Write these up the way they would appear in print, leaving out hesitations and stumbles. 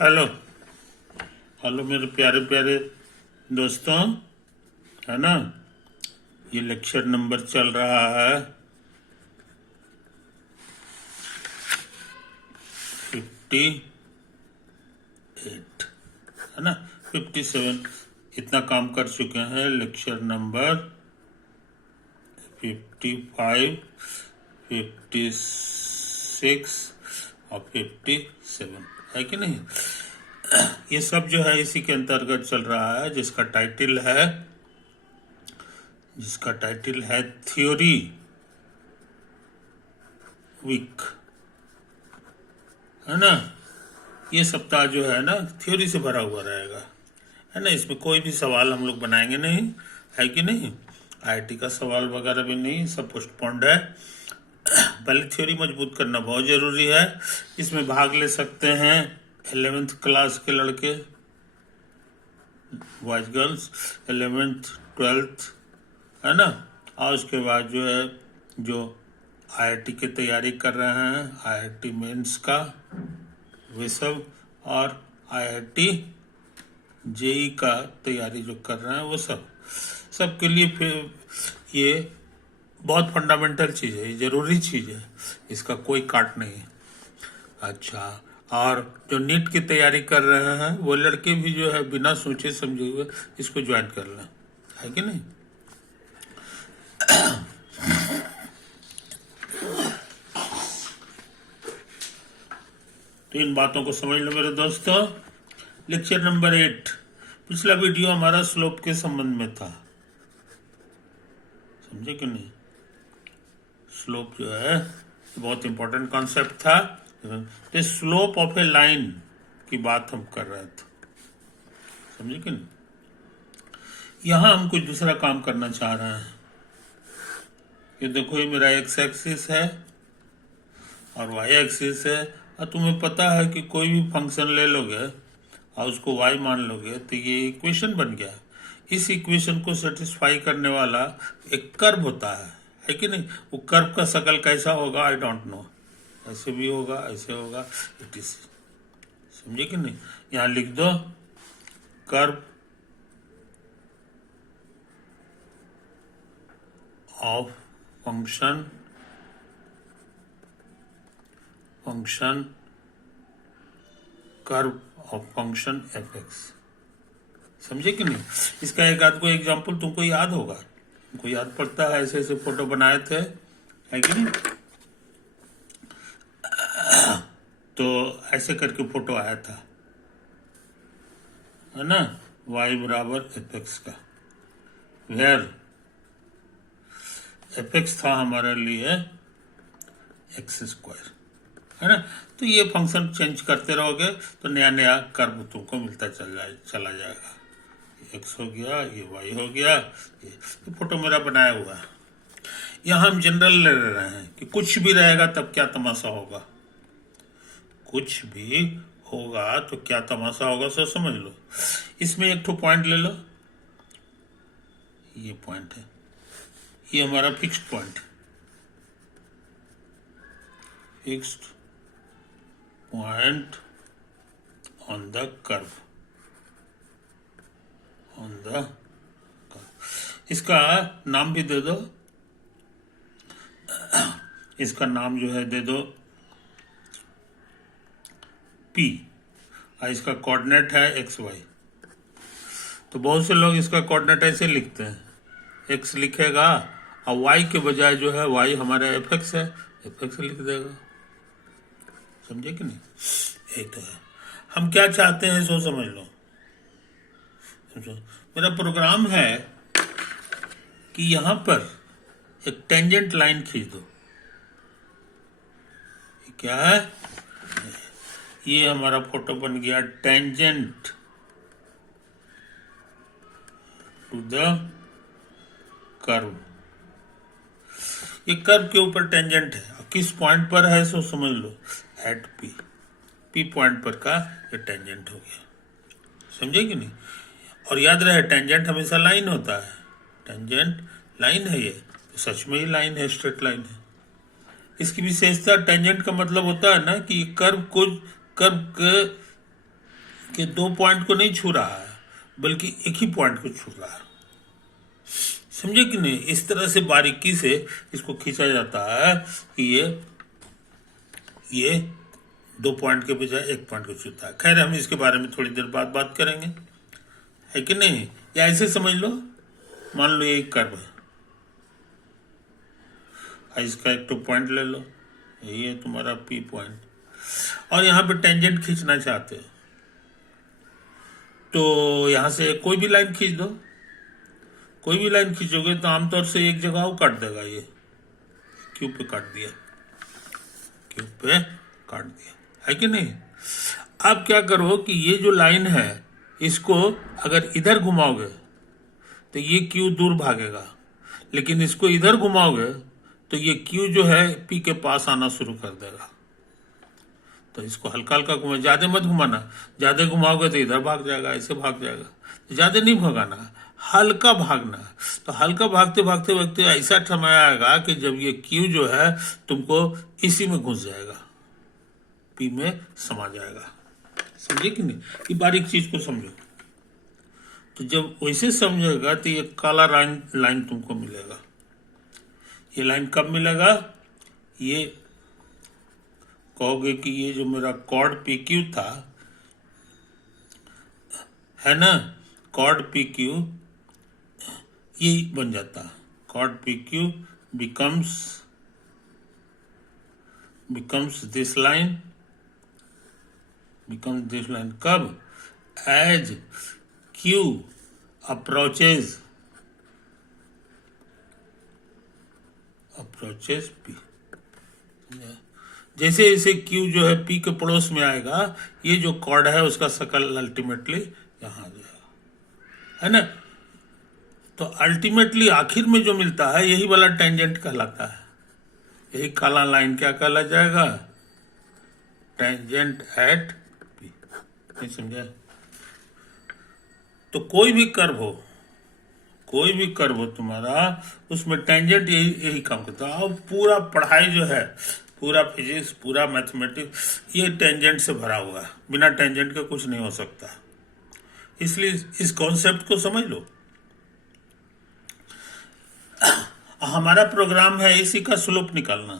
Hello hello मेरे प्यारे प्यारे दोस्तों, है ना। ये लेक्चर नंबर चल रहा है 58, है ना। 57 इतना काम कर चुके हैं। लेक्चर नंबर 55, 56 और 57 है कि नहीं। ये सब जो है इसी के अंतर्गत चल रहा है, जिसका टाइटल है थ्योरी वीक, है ना। ये सप्ताह जो है ना थ्योरी से भरा हुआ रहेगा, है ना। इसमें कोई भी सवाल हम लोग बनाएंगे नहीं, है कि नहीं। आईआईटी का सवाल वगैरह भी नहीं, सब पोस्टपोन्ड है। पहले थ्योरी मजबूत करना बहुत जरूरी है। इसमें भाग ले सकते हैं 11th क्लास के लड़के, बॉयज गर्ल्स, 11th 12th, है ना। और उसके बाद जो है जो आईआईटी की तैयारी कर रहे हैं, आईआईटी मेंस का, वे सब, और आईआईटी जेई का तैयारी जो कर रहे हैं वो सब के लिए फिर ये बहुत फंडामेंटल चीज़ है, ये जरूरी चीज़ है, इसका कोई काट नहीं है। अच्छा, और जो नीट की तैयारी कर रहे हैं वो लड़के भी जो है बिना सोचे समझे हुए इसको ज्वाइन कर लें, है कि नहीं। तो इन बातों को समझ लो मेरे दोस्तों। लेक्चर नंबर 8, पिछला वीडियो हमारा स्लोप के संबंध में था, समझे कि नहीं। स्लोप जो है बहुत इंपॉर्टेंट कॉन्सेप्ट था। तो स्लोप ऑफ ए लाइन की बात हम कर रहे थे, समझे कि नहीं। यहां हम कुछ दूसरा काम करना चाह रहे हैं। ये देखो, ये मेरा एक्स एक्सिस है और वाई एक्सिस है, और तुम्हें पता है कि कोई भी फंक्शन ले लोगे और उसको वाई मान लोगे तो ये इक्वेशन बन गया। इस इक्वेशन को सेटिस्फाई करने वाला एक कर्व होता है कि नहीं। वो कर्व का शकल कैसा होगा आई डोंट नो, ऐसे भी होगा, ऐसे होगा, इट इज, समझे कि नहीं। यहां लिख दो curve of function curve of function F x, समझे कि नहीं। इसका एक आध को एग्जाम्पल तुमको याद होगा, तुमको याद पड़ता है, ऐसे ऐसे फोटो बनाए थे, है कि नहीं। तो ऐसे करके फोटो आया था, है ना, y बराबर एफ एक्स का, वेयर एफ एक्स था हमारे लिए एक्स स्क्वायर, है ना। तो ये फंक्शन चेंज करते रहोगे तो नया नया कर्व तुमको मिलता चला जाएगा। एक्स हो गया, ये वाई हो गया, ये फोटो मेरा बनाया हुआ है। यहाँ हम जनरल ले रहे हैं कि कुछ भी रहेगा तब क्या तमाशा होगा, कुछ भी होगा तो क्या तमाशा होगा, सो समझ लो। इसमें एक तो पॉइंट ले लो, ये पॉइंट है, ये हमारा fixed point, fixed point on the curve, इसका नाम भी दे दो, इसका नाम जो है दे दो P, और इसका कोऑर्डिनेट है एक्स वाई। तो बहुत से लोग इसका कोऑर्डिनेट ऐसे लिखते हैं, एक्स लिखेगा और वाई के बजाय जो है वाई हमारा एफ एक्स है, एफ एक्स लिख देगा, समझे कि नहीं। यही तो है, हम क्या चाहते हैं सो समझ लो। मेरा प्रोग्राम है कि यहां पर एक टेंजेंट लाइन खींच दो, क्या है, ये हमारा फोटो बन गया टेंजेंट टू द कर्व। ये कर्व के ऊपर टेंजेंट है, किस पॉइंट पर है सो समझ लो, एट पी पॉइंट पर का ये टेंजेंट हो गया, समझे कि नहीं। और याद रहे टेंजेंट हमेशा लाइन होता है, टेंजेंट लाइन है, ये तो सच में ही लाइन है, स्ट्रेट लाइन है। इसकी विशेषता टेंजेंट का मतलब होता है ना कि कर्व के कि 2 पॉइंट को नहीं छू रहा है, बल्कि एक ही पॉइंट को छू रहा है। समझे कि नहीं? इस तरह से बारीकी से इसको खींचा जाता है कि ये 2 पॉइंट के बजाय 1 पॉइंट को छूता है। खैर, हम इसके बारे में थोड़ी देर बाद बात करेंगे, है कि नहीं? या ऐसे समझ लो, मान लो ये एक कर्व है, इसका एक 2 पॉइंट ले लो, यही है तुम्हारा P पॉइंट, और यहाँ पे टेंजेंट खींचना चाहते हो तो यहाँ से कोई भी लाइन खींच दो। कोई भी लाइन खींचोगे तो आमतौर से एक जगह वो काट देगा, ये क्यू पे काट दिया, क्यू पे काट दिया, है कि नहीं? अब क्या करो कि ये जो लाइन है इसको अगर इधर घुमाओगे तो ये क्यू दूर भागेगा, लेकिन इसको इधर घुमाओगे तो ये क्यू जो है पी के पास आना शुरू कर देगा। तो इसको हल्का हल्का घुमा, ज्यादा मत घुमाना, ज्यादा घुमाओगे तो इधर भाग जाएगा, ऐसे भाग जाएगा। ज्यादा नहीं भगाना, हल्का भागना। तो हल्का भागते भागते भागते ऐसा समय आएगा कि जब ये क्यू जो है तुमको इसी में घुस जाएगा, पी में समा जाएगा। समझे कि नहीं? ये बारीक चीज को समझो। तो जब वैसे समझेगा तो ये काला लाइन तुमको मिलेगा। ये लाइन कब मिलेगा? ये कहोगे कि ये जो मेरा कॉर्ड पी क्यू था, है ना, कॉर्ड पी क्यू ये बन जाता। Chord P Q becomes this line, कब? as q approaches p। जैसे जैसे q जो है p के पड़ोस में आएगा, ये जो कॉर्ड है उसका शकल अल्टीमेटली यहां आ जाएगा, है ना? तो अल्टीमेटली आखिर में जो मिलता है यही वाला टेंजेंट कहलाता है। यही काला लाइन क्या कहला जाएगा? Tangent at P. नहीं समझा? तो कोई भी कर्व हो तुम्हारा, उसमें टेंजेंट यही काम करता है। अब पूरा पढ़ाई जो है, पूरा फिजिक्स, पूरा मैथमेटिक्स, ये टेंजेंट से भरा हुआ है। बिना टेंजेंट के कुछ नहीं हो सकता। इसलिए इस कॉन्सेप्ट को समझ लो। हमारा प्रोग्राम है इसी का स्लोप निकालना।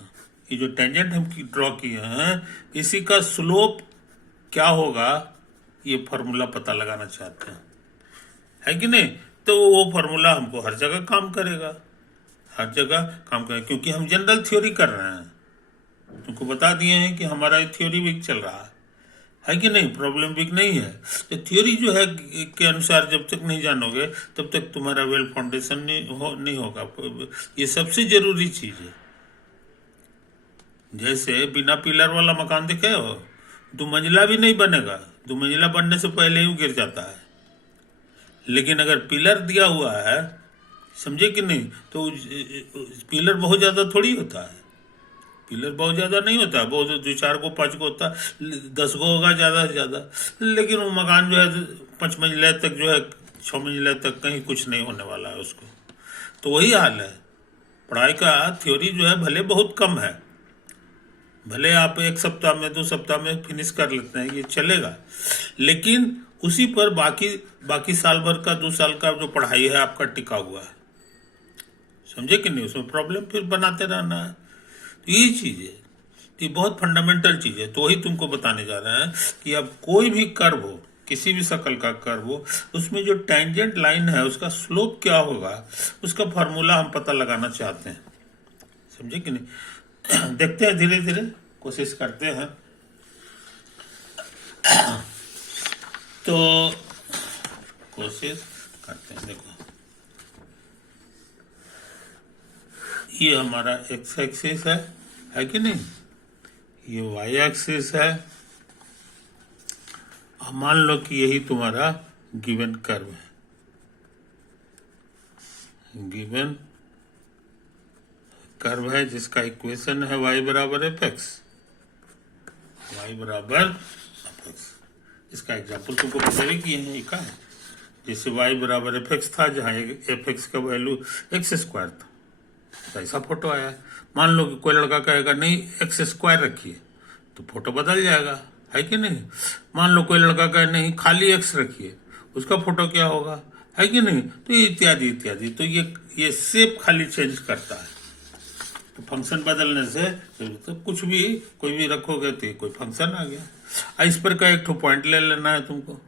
ये जो टेंजेंट हम ड्रॉ किए हैं, इसी का स्लोप क्या होगा, ये फॉर्मूला पता लगाना चाहते हैं, है कि नहीं? तो वो फॉर्मूला हमको हर जगह काम करेगा, क्योंकि हम जनरल थ्योरी कर रहे हैं। तुमको बता दिए हैं कि हमारा थ्योरी वीक चल रहा है कि नहीं? प्रॉब्लम वीक नहीं है। तो थ्योरी जो है के अनुसार जब तक नहीं जानोगे तब तक तुम्हारा वेल फाउंडेशन नहीं होगा। ये सबसे जरूरी चीज है। जैसे बिना पिलर वाला मकान देखे हो, 2 मंजिला भी नहीं बनेगा, 2 मंजिला बनने से पहले ही गिर जाता है। लेकिन अगर पिलर दिया हुआ है, समझे कि नहीं, तो पिलर बहुत ज्यादा थोड़ी होता है। पिलर बहुत ज्यादा नहीं होता, बहुत 2-4 को 5 को होता, 10 को होगा ज्यादा से ज्यादा। लेकिन वो मकान जो है 5 मंजिला तक जो है, 6 मंजिला तक कहीं कुछ नहीं होने वाला है उसको। तो वही हाल है पढ़ाई का। थ्योरी जो है भले बहुत कम है, भले आप 1 सप्ताह में 2 सप्ताह में फिनिश कर लेते हैं, ये चलेगा, लेकिन उसी पर बाकी साल भर का 2 साल का जो पढ़ाई है आपका टिका हुआ है। समझे कि नहीं? उसमें प्रॉब्लम फिर बनाते रहना है। तो यही चीज है, ये बहुत फंडामेंटल चीज है। तो वही तुमको बताने जा रहे हैं कि अब कोई भी कर्व हो, किसी भी शक्ल का कर्व हो, उसमें जो टेंजेंट लाइन है उसका स्लोप क्या होगा, उसका फॉर्मूला हम पता लगाना चाहते हैं। समझे कि नहीं? देखते हैं, धीरे धीरे कोशिश करते हैं। तो कोशिश करते हैं। देखो, ये हमारा एक्स एक्सिस है कि नहीं? ये वाई एक्सिस है। मान लो कि यही तुम्हारा गिवन कर्व है, गिवन कर्व है जिसका इक्वेशन है y बराबर एफ एक्स, वाई बराबर एफ एक्स। इसका एग्जाम्पल तुमको पहले किए हैं, ये का है। जैसे y बराबर एफ एक्स था, जहाँ एफ एक्स का वैल्यू x² था, तो ऐसा फोटो आया। मान लो कि कोई लड़का कहेगा नहीं x² रखिए, तो फोटो बदल जाएगा। है कि नहीं? मान लो कोई लड़का कहे नहीं खाली एक्स रखिए, उसका फोटो क्या होगा, है कि नहीं? तो ये इत्यादि इत्यादि। तो ये शेप खाली चेंज करता है। तो फंक्शन बदलने से तो कुछ भी कोई भी रखोगे तो कोई फंक्शन आ गया। इस पर का एक ठो पॉइंट ले लेना है तुमको।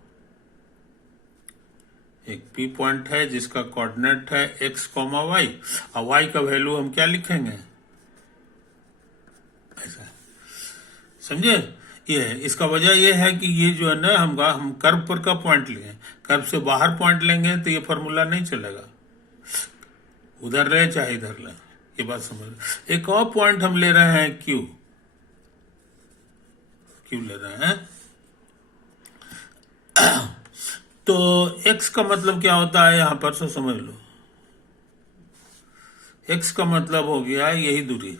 एक पी पॉइंट है जिसका कोऑर्डिनेट है एक्स कॉमा वाई, और वाई का वैल्यू हम क्या लिखेंगे, ऐसा, समझे? ये है, इसका वजह ये है कि ये जो है ना हम कर्व पर का पॉइंट लिए, कर्व से बाहर पॉइंट लेंगे तो ये फॉर्मूला नहीं चलेगा, उधर रहे चाहे इधर ले। ये बात समझ लो। एक और पॉइंट हम ले रहे हैं क्यू, क्यू ले रहे हैं। तो x का मतलब क्या होता है यहां पर, से समझ लो। x का मतलब हो गया यही दूरी,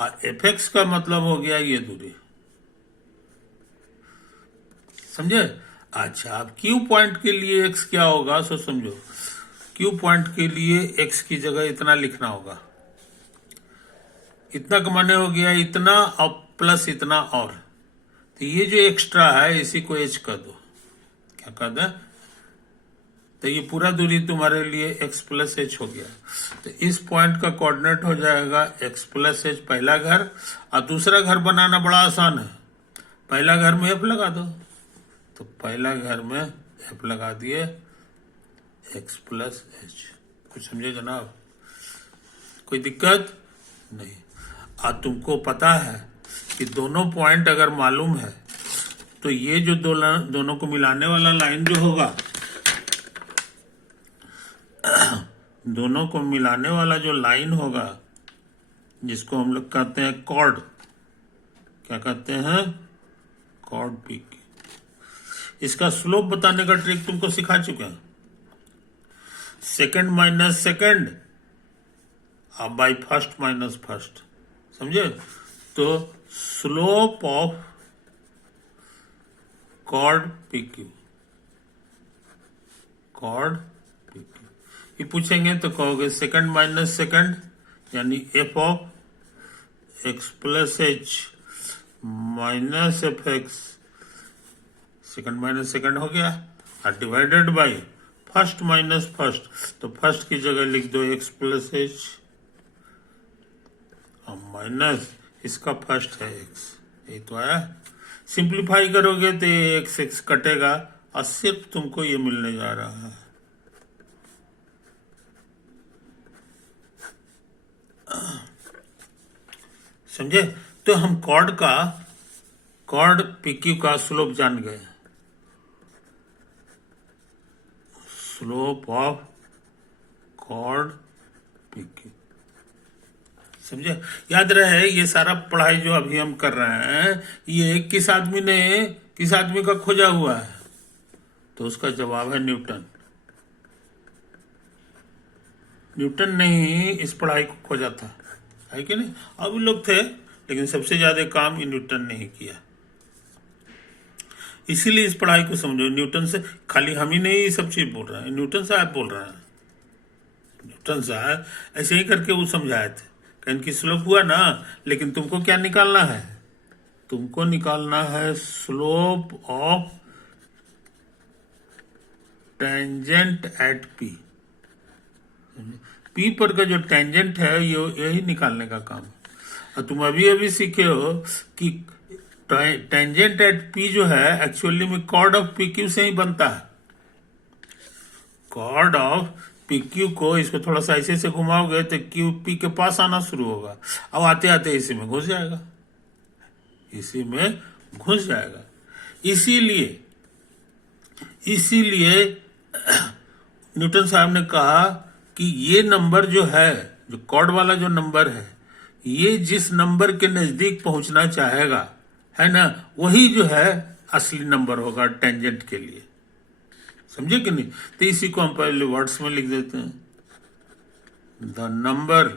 और fx का मतलब हो गया ये दूरी, समझे? अच्छा, अब q पॉइंट के लिए x क्या होगा, सो समझो। q पॉइंट के लिए x की जगह इतना लिखना होगा। इतना का माने हो गया इतना और प्लस इतना, और तो ये जो एक्स्ट्रा है इसी को h कर दो। क्या कर दे? तो ये पूरा दूरी तुम्हारे लिए x प्लस एच हो गया। तो इस पॉइंट का कोऑर्डिनेट हो जाएगा x प्लस एच, पहला घर। और दूसरा घर बनाना बड़ा आसान है, पहला घर में f लगा दो। तो पहला घर में f लगा दिए, x प्लस एच। कुछ समझे जनाब? कोई दिक्कत नहीं। और तुमको पता है कि दोनों पॉइंट अगर मालूम है तो ये जो दोनों को मिलाने वाला लाइन जो होगा, दोनों को मिलाने वाला जो लाइन होगा, जिसको हम लोग कहते हैं कॉर्ड, क्या कहते हैं, कॉर्ड पी। इसका स्लोप बताने का ट्रिक तुमको सिखा चुके हैं, सेकंड माइनस सेकंड अब बाई फर्स्ट माइनस फर्स्ट, समझे? तो slope of chord P Q, chord P Q, ये पूछेंगे तो कहोगे सेकंड माइनस सेकंड, यानी f of x plus h minus f x, second minus second हो गया, और divided by first minus first. तो फर्स्ट की जगह लिख दो एक्स प्लस एच, और माइनस इसका फर्स्ट है एक्स, यही तो आया। सिंप्लीफाई करोगे तो ये एक्स एक्स कटेगा, और सिर्फ तुमको ये मिलने जा रहा है। समझे? तो हम कॉर्ड पीक्यू का स्लोप जान गए, स्लोप ऑफ कॉर्ड पीक्यू, समझे? याद रहे ये सारा पढ़ाई जो अभी हम कर रहे हैं ये किस आदमी का खोजा हुआ है, तो उसका जवाब है न्यूटन। न्यूटन ने ही इस पढ़ाई को खोजा था, है कि नहीं? और भी लोग थे, लेकिन सबसे ज्यादा काम ये न्यूटन ने ही किया। इसीलिए इस पढ़ाई को समझो, न्यूटन से खाली हम ही नहीं ये सब चीज बोल रहे हैं, न्यूटन साहब बोल रहे हैं। न्यूटन साहब ऐसे ही करके वो समझाए थे, कहीं की स्लोप हुआ ना, लेकिन तुमको क्या निकालना है, तुमको निकालना है slope of tangent eight P. P पर का जो टेंजेंट है ये यही निकालने का काम है। और तुम अभी सीखे हो कि टेंजेंट एट पी जो है एक्चुअली में कॉर्ड ऑफ पी क्यू से ही बनता है। कॉर्ड ऑफ पी क्यू को इसको थोड़ा सा ऐसे से घुमाओगे तो क्यू पी के पास आना शुरू होगा, अब आते आते इसी में घुस जाएगा, इसी में घुस जाएगा। इसीलिए न्यूटन साहब ने कहा कि ये नंबर जो है, जो कॉर्ड वाला जो नंबर है, ये जिस नंबर के नजदीक पहुंचना चाहेगा, है ना, वही जो है असली नंबर होगा टेंजेंट के लिए। समझे कि नहीं? तो इसी को हम पहले वर्ड्स में लिख देते हैं, द नंबर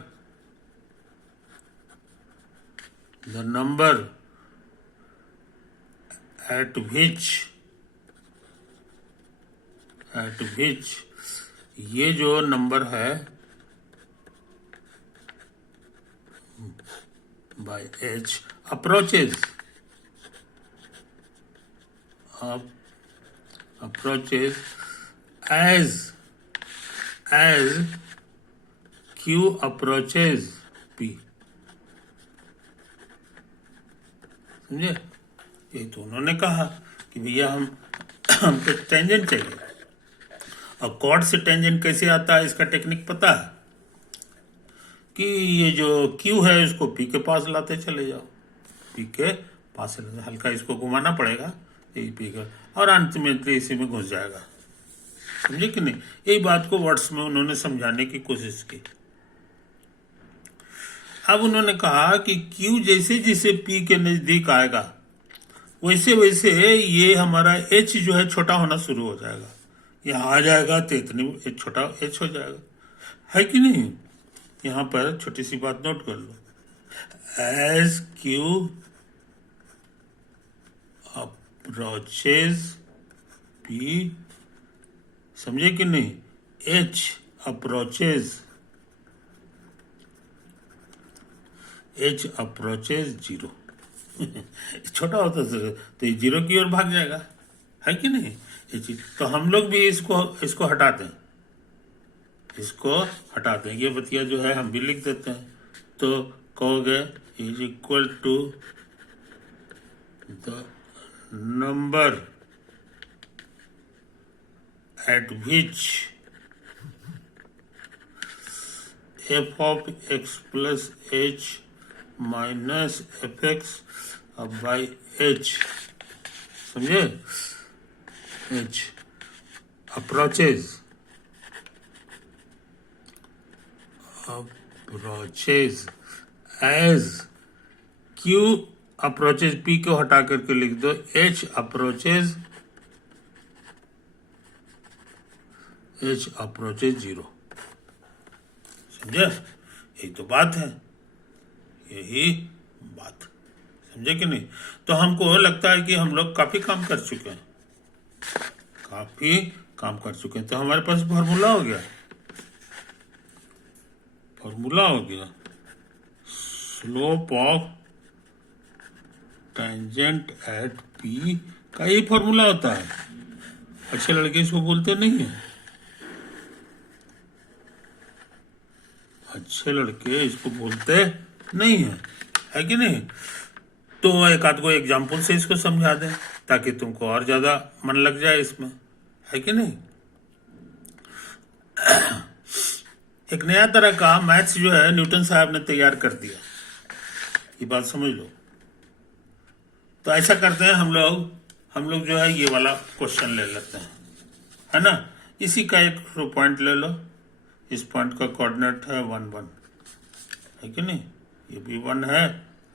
एट विच ये जो नंबर है by H approaches approaches as Q approaches P। समझे? ये तो उन्होंने कहा कि भैया हमको टेंजेंट चाहिए। अब कॉर्ड से टेंजेंट कैसे आता है इसका टेक्निक पता है कि ये जो Q है इसको P के पास लाते चले जाओ, P के पास हल्का इसको घुमाना पड़ेगा P का, और अंत में इसी में घुस जाएगा। समझे कि नहीं? यही बात को वर्ड्स में उन्होंने समझाने की कोशिश की। अब उन्होंने कहा कि Q जैसे जैसे P के नजदीक आएगा वैसे वैसे ये हमारा H जो है छोटा होना शुरू हो जाएगा। यहाँ आ जाएगा तो इतनी छोटा H हो जाएगा, है कि नहीं? यहाँ पर छोटी सी बात नोट कर लो, as Q approaches P, समझे कि नहीं? H approaches 0। छोटा होता तो ये 0 की ओर भाग जाएगा, है कि नहीं? ये चीज तो हम लोग भी इसको हटाते हैं, इसको हटाते हैं। ये बतिया जो है हम भी लिख देते हैं। तो कहोगे is equal to the number at which f of x plus h minus fx by h, समझे? h approaches as q approaches p को हटा करके लिख दो h approaches 0। समझे? यही तो बात है, यही बात। समझे कि नहीं? तो हमको लगता है कि हम लोग काफी काम कर चुके हैं, तो हमारे पास फॉर्मूला हो गया, slope of tangent eight P का यही फॉर्मूला होता है। अच्छे लड़के इसको बोलते नहीं है, अच्छे लड़के इसको बोलते नहीं है कि नहीं? तो एक आध को एग्जाम्पल से इसको समझा दें ताकि तुमको और ज्यादा मन लग जाए इसमें, है कि नहीं? एक नया तरह का मैथ्स जो है न्यूटन साहब ने तैयार कर दिया, ये बात समझ लो। तो ऐसा करते हैं हम लोग जो है ये वाला क्वेश्चन ले लेते हैं, है ना? इसी का एक पॉइंट ले लो, इस पॉइंट का कोऑर्डिनेट है 1 1, है कि नहीं? ये भी 1 है,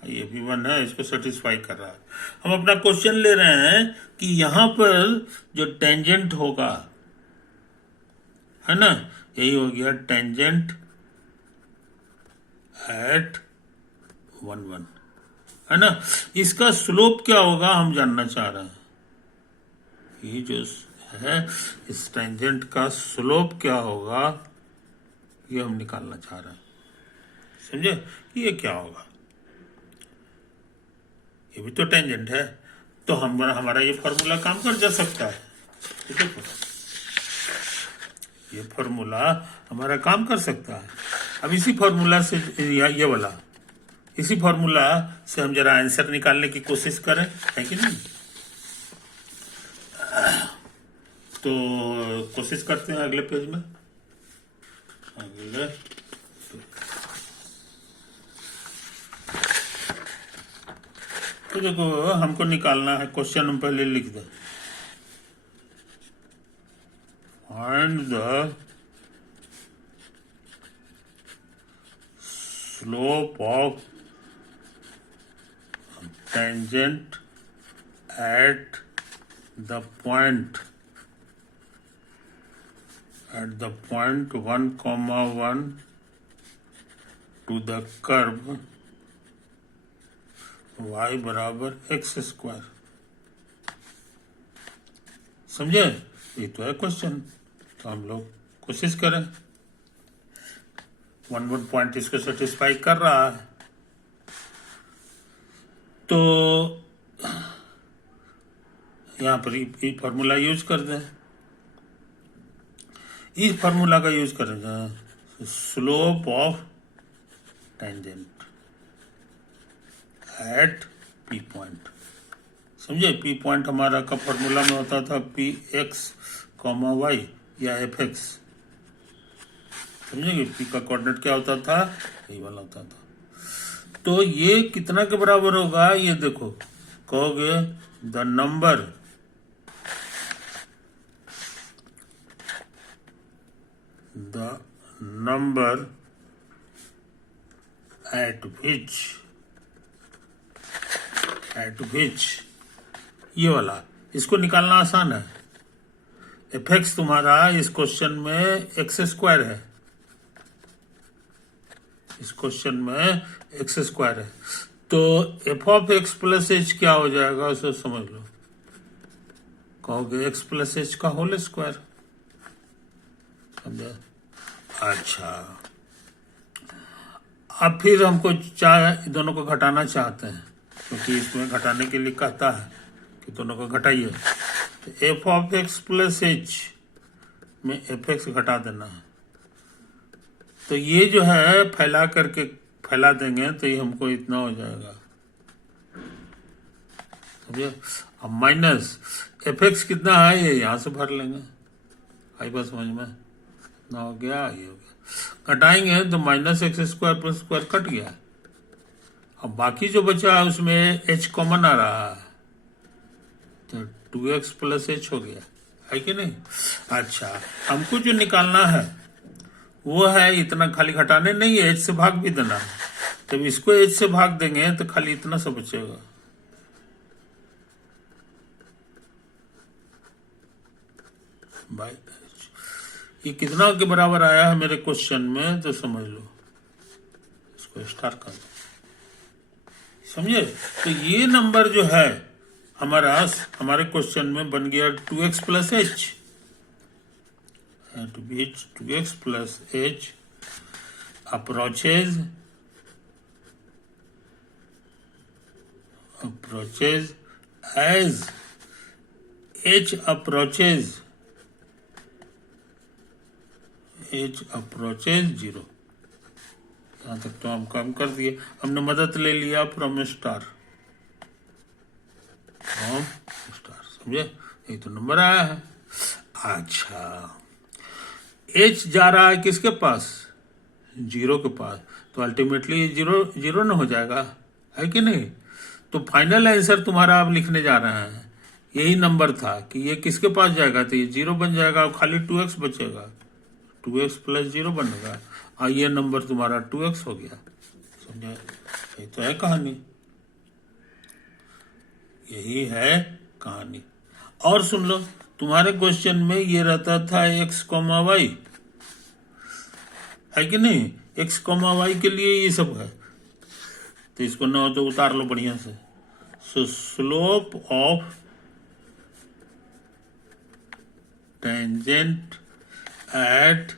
ये भी 1 है, इसको सेटिस्फाई कर रहा है। हम अपना क्वेश्चन ले रहे हैं कि यहां पर जो टेंजेंट होगा, है ना, यही हो गया टेंजेंट एट 1 1, है ना? इसका स्लोप क्या होगा हम जानना चाह रहे हैं। ये जो है इस टेंजेंट का स्लोप क्या होगा ये हम निकालना चाह रहे हैं। समझे कि ये क्या होगा? ये भी तो टेंजेंट है, तो हमारा ये फॉर्मूला काम कर जा सकता है। देखो ये फॉर्मूला हमारा काम कर सकता है। अब इसी फॉर्मूला से ये वाला, इसी फॉर्मूला से हम जरा आंसर निकालने की कोशिश करें, है कि नहीं? तो कोशिश करते हैं अगले पेज में, तो देखो हमको निकालना है, क्वेश्चन हम पहले लिख दे, find the slope of tangent at the point 1, 1 to the curve y बराबर x²। समझे? ये तो है क्वेश्चन, तो हम लोग कोशिश करें। 1 पॉइंट इसको सेटिस्फाई कर रहा है, तो यहाँ पर ये फार्मूला यूज कर दें, इस फार्मूला का यूज करें, slope of tangent eight P point. समझे, पी पॉइंट हमारा का फार्मूला में होता था पी एक्स कॉमा वाई या एफ एक्स। समझेंगे, पी का कोऑर्डिनेट क्या होता था, यही वाला होता था। तो ये कितना के बराबर होगा, ये देखो, कहोगे द नंबर at which ये वाला, इसको निकालना आसान है। एफ एक्स तुम्हारा इस क्वेश्चन में एक्स स्क्वायर है, इस क्वेश्चन में एक्स स्क्वायर है, तो F of x plus H क्या हो जाएगा उसे समझ लो, कहोगे एक्स प्लस एच का होल स्क्वायर। समझा, अच्छा। अब फिर हमको दोनों को घटाना चाहते हैं, क्योंकि इसमें घटाने के लिए कहता है कि दोनों को घटाइए। तो F of x plus H में एफ एक्स घटा देना है, तो ये जो है फैला करके फैला देंगे तो ये हमको इतना हो जाएगा। समझे, अब माइनस एफ एक्स कितना है ये यहाँ से भर लेंगे, आई बात समझ में, इतना हो गया, ये हो गया। घटाएंगे तो minus x square plus square cut गया। अब बाकी जो बचा है उसमें एच कॉमन आ रहा है, तो 2x प्लस एच हो गया, है कि नहीं। अच्छा, हमको जो निकालना है वो है इतना, खाली घटाने नहीं है, एच से भाग भी देना है। जब इसको एच से भाग देंगे तो खाली इतना सा बचेगा, बाय। ये कितना के बराबर आया है मेरे क्वेश्चन में, तो समझ लो, इसको स्टार कर दो। समझे, तो ये नंबर जो है हमारे क्वेश्चन में बन गया 2x प्लस एच, एट विच 2x plus H approaches as h approaches 0। यहां तक तो हम काम कर दिए, हमने मदद ले लिया फ्रॉम स्टार, समझे, ये तो नंबर आया है। अच्छा, h जा रहा है किसके पास, 0 के पास, तो अल्टीमेटली जीरो न हो जाएगा, है कि नहीं। तो फाइनल आंसर तुम्हारा आप लिखने जा रहे हैं, यही नंबर था कि ये किसके पास जाएगा, तो ये 0 बन जाएगा, खाली 2x बचेगा, 2x प्लस 0 बनेगा, और ये नंबर तुम्हारा 2x हो गया। समझा, ये तो है कहानी, यही है कहानी। और सुन लो, तुम्हारे क्वेश्चन में ये रहता था x कॉमा वाई, है कि नहीं, x कॉमा वाई के लिए ये सब है, तो इसको न तो उतार लो बढ़िया से। So slope of tangent at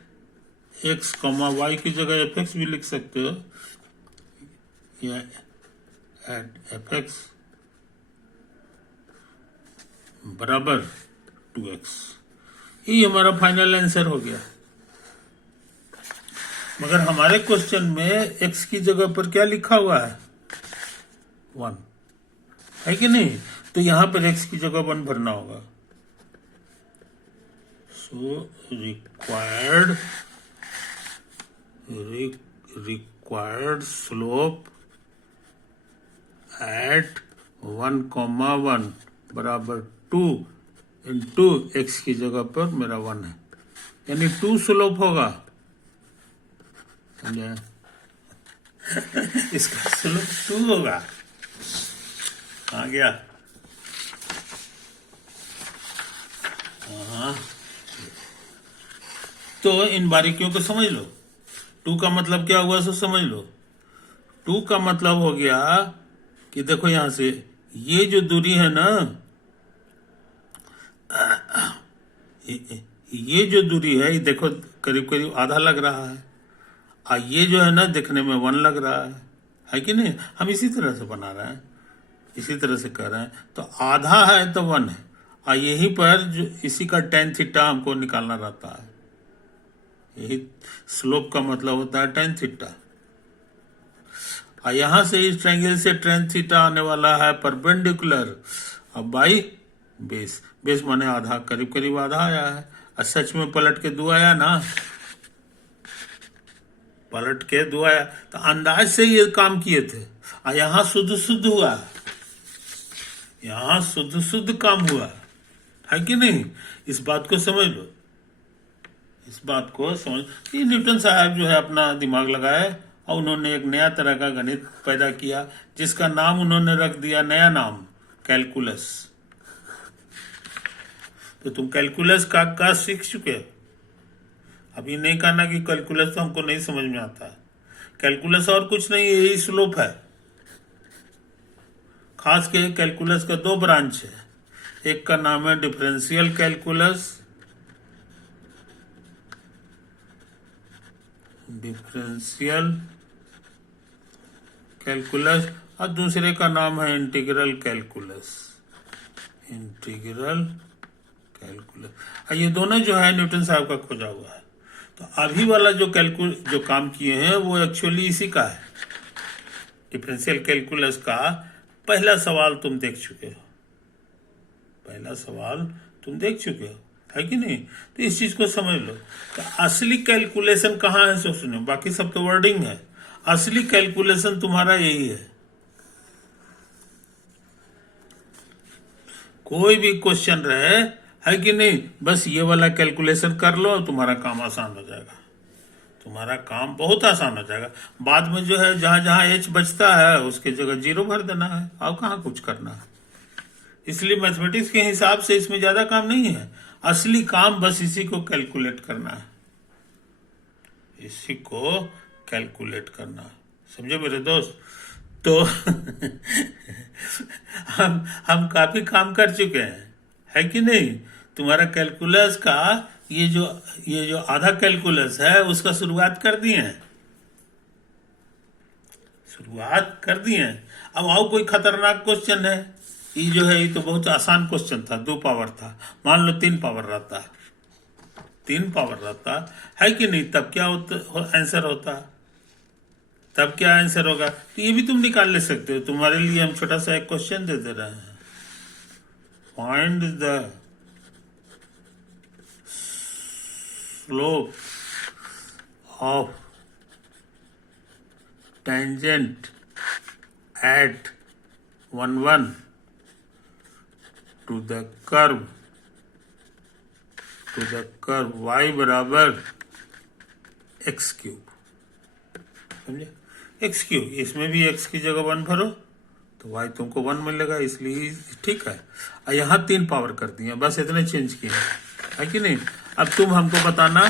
x comma y की जगह एफ एक्स भी लिख सकते हो, या एट एफ एक्स बराबर 2x, ये हमारा फाइनल आंसर हो गया। मगर हमारे क्वेश्चन में x की जगह पर क्या लिखा हुआ है, 1, है कि नहीं, तो यहां पर x की जगह 1 भरना होगा। सो रिक्वायर्ड स्लोप एट 1,1 बराबर 2 इंटू एक्स की जगह पर मेरा 1 है, यानी 2 स्लोप होगा। समझे, इसका स्लोप 2 होगा, आ गया। हाँ, तो इन बारीकियों को समझ लो। 2 का मतलब क्या हुआ सो समझ लो। 2 का मतलब हो गया कि देखो यहां से ये जो दूरी है ना, ये जो दूरी है, ये देखो करीब करीब आधा लग रहा है, और ये जो है ना देखने में 1 लग रहा है कि नहीं। हम इसी तरह से बना रहे हैं, इसी तरह से कर रहे हैं, तो आधा है तो 1 है, और यहीं पर जो इसी का tan थीटा हमको निकालना रहता है। यही स्लोप का मतलब होता है tan थीटा। और यहां से इस ट्रायंगल से tan थीटा आने वाला है परपेंडिकुलर अब बाई बेस। बेस माने आधा, करीब करीब आधा आया है। और सच में पलट के 2 आया ना, पलट के 2 आया, तो अंदाज से ये काम किए थे। और यहां शुद्ध शुद्ध हुआ, यहां शुद्ध शुद्ध काम हुआ है कि नहीं। इस बात को समझ लो, इस बात को समझ। ये न्यूटन साहब जो है अपना दिमाग लगाए और उन्होंने एक नया तरह का गणित पैदा किया, जिसका नाम उन्होंने रख दिया, नया नाम, कैलकुलस। तो तुम कैलकुलस का सीख चुके हो। अभी नहीं कहना कि कैलकुलस तो हमको नहीं समझ में आता है। कैलकुलस और कुछ नहीं, यही स्लोप है। खास के कैलकुलस का 2 ब्रांच है। एक का नाम है डिफरेंशियल कैलकुलस, डिफरेंशियल कैलकुलस, और दूसरे का नाम है इंटीग्रल कैलकुलस, इंटीग्रल कैलकुलस। ये दोनों जो है न्यूटन साहब का खोजा हुआ है। तो अभी वाला जो जो काम किए हैं वो एक्चुअली इसी का है। डिफरेंशियल कैलकुलस का पहला सवाल तुम देख चुके हो, पहला सवाल तुम देख चुके हो, है कि नहीं। तो इस चीज को समझ लो। तो असली कैलकुलेशन कहाँ है सो सुनो, बाकी सब तो वर्डिंग है। असली कैलकुलेशन तुम्हारा यही है। कोई भी क्वेश्चन रहे, है कि नहीं, बस ये वाला कैलकुलेशन कर लो और तुम्हारा काम आसान हो जाएगा। तुम्हारा काम बहुत आसान हो जाएगा। बाद में जो है जहां जहां एच बचता है उसके जगह 0 भर देना है, और कहाँ कुछ करना है। इसलिए मैथमेटिक्स के हिसाब से इसमें ज्यादा काम नहीं है। असली काम बस इसी को कैलकुलेट करना है, इसी को कैलकुलेट करना है। समझे मेरे दोस्त। तो हम काफी काम कर चुके हैं, है कि नहीं। तुम्हारा कैलकुलस का ये जो आधा कैलकुलस है उसका शुरुआत कर दिए हैं, शुरुआत कर दिए हैं। अब आओ कोई खतरनाक क्वेश्चन है। ये जो है ये तो बहुत आसान क्वेश्चन था, 2 पावर था। मान लो 3 पावर रहता, 3 पावर रहता, है कि नहीं, तब क्या आंसर होता, तब क्या आंसर होगा। तो ये भी तुम निकाल ले सकते हो। तुम्हारे लिए हम छोटा सा एक क्वेश्चन दे दे रहे हैं। Find the slope of tangent at 1 to the curve y बराबर एक्स क्यूब। समझे, एक्स क्यूब, इसमें भी x की जगह 1 भरो तो y तुमको 1 मिलेगा, इसलिए ठीक है। और यहाँ 3 पावर कर दिए, बस इतने चेंज किए, है कि नहीं। अब तुम हमको बताना,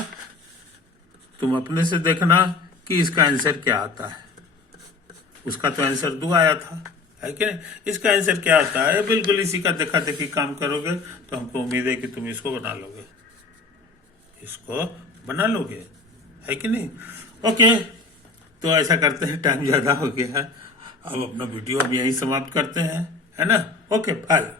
तुम अपने से देखना कि इसका आंसर क्या आता है। उसका तो आंसर 2 आया था, है कि नहीं। इसका आंसर क्या आता है, बिल्कुल इसी का देखा देखी काम करोगे तो हमको उम्मीद है कि तुम इसको बना लोगे, इसको बना लोगे, है कि नहीं। ओके, तो ऐसा करते हैं, टाइम ज्यादा हो गया है। अब अपना वीडियो हम यहीं समाप्त करते हैं, है ना। Okay, bye.